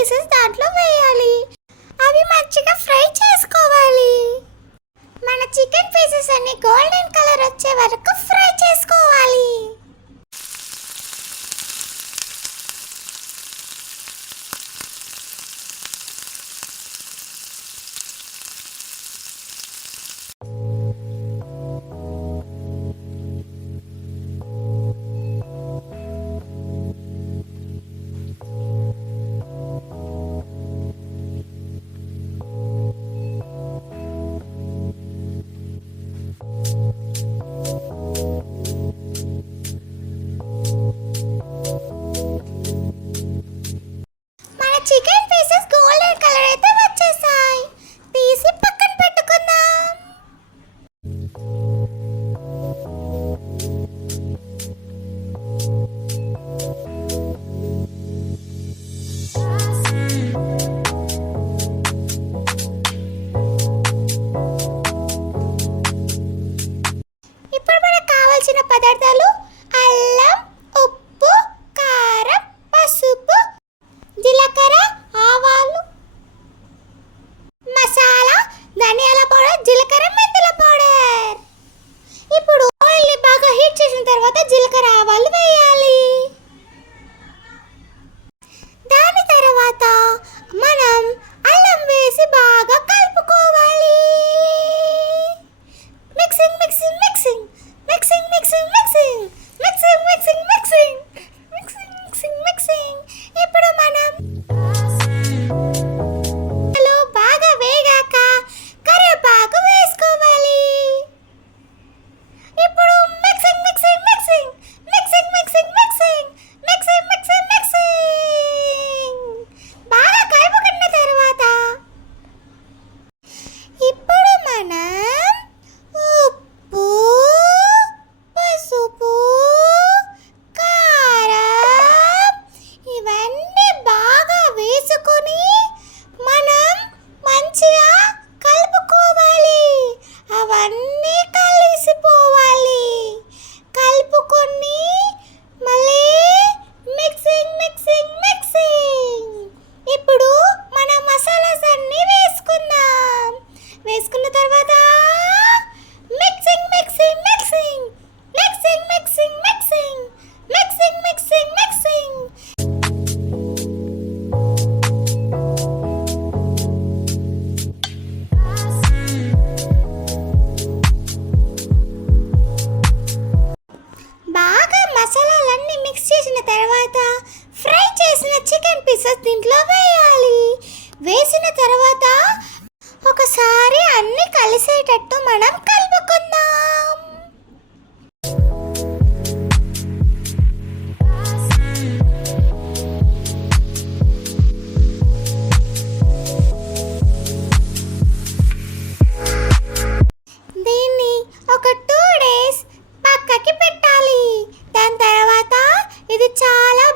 Pieces దాంట్లో వేయాలి. అవి మంచిగా ఫ్రై చేసుకోవాలి. మన చికెన్ పీసెస్ అన్ని గోల్డెన్ కలర్ వచ్చే వరకు ఫ్రై చేసుకోవాలి. చికెన్ పీసెస్ గోల్డెన్ కలర్ అయితే వచ్చేసాయి. తీసి పక్కన పెట్టుకుందాం. ఇప్పుడు మనకు కావాల్సిన పదార్థాలు అల్లం, ఉప్పు, కారం, పసుపు, జీలకర్ర, ఆవాలు, మసాలా, ధనియాల పౌడర్, జీలకర్ర, మెంతుల పౌడర్. ఇప్పుడు ఆయిల్ని బాగా హీట్ చేసిన తర్వాత జీలకర్ర, ఆవాలు వేయాలి. దాని తర్వాత మనం అల్లం వేసి బాగా కలుపుకోవాలి. Mixing mixing mixing mixing mixing mixing mixing mixing mixing mixing mixing mixing. ఇప్పుడు మనం బాగా వేగాక కరివేపాకు వేసుకోవాలి. ఇప్పుడు mixing mixing mixing mixing mixing mixing mixing mixing mixing బాగా కలుపుకున్న తర్వాత ఇప్పుడు మనం ఉప్పు, పసుపు, కారం ఇవన్నీ బాగా వేసుకొని మనం మంచిగా కలుపుకోవాలి. అవన్నీ కలిసిపోవాలి. కలుపుకొని మళ్ళీ మిక్సింగ్ మిక్సింగ్ మిక్సింగ్. ఇప్పుడు మన మసాలాస్ అన్నీ వేసుకుందాం. వేసుకున్న తర్వాత mixing mixing mixing mixing mixing mixing mixing mixing mixing. బాగా మసాలాలన్నీ మిక్స్ చేసిన తర్వాత ఫ్రై చేసిన చికెన్ పీసెస్ దీంట్లో వేయాలి. వేసిన తర్వాత ఒకసారి అన్నీ కలిసేటట్టు మనం కలుపుకుందాం. దీన్ని ఒక 2 days పక్కకి పెట్టాలి. దాని తర్వాత ఇది చాలా